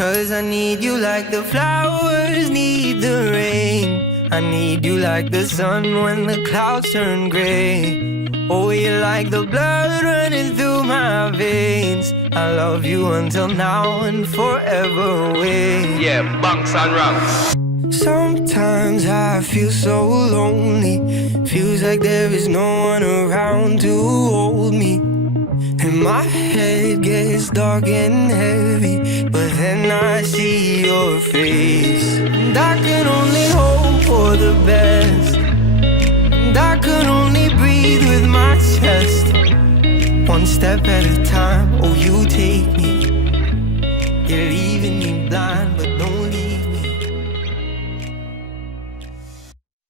'Cause I need you like the flowers need the rain. I need you like the sun when the clouds turn gray. Oh, you're like the blood running through my veins. I love you until now and forever away. Yeah, bunks and ranks. Sometimes I feel so lonely. Feels like there is no one around to hold me. And my head gets dark and heavy, but then I see your face. And I can only hope for the best. And I can only breathe with my chest. One step at a time, oh you take me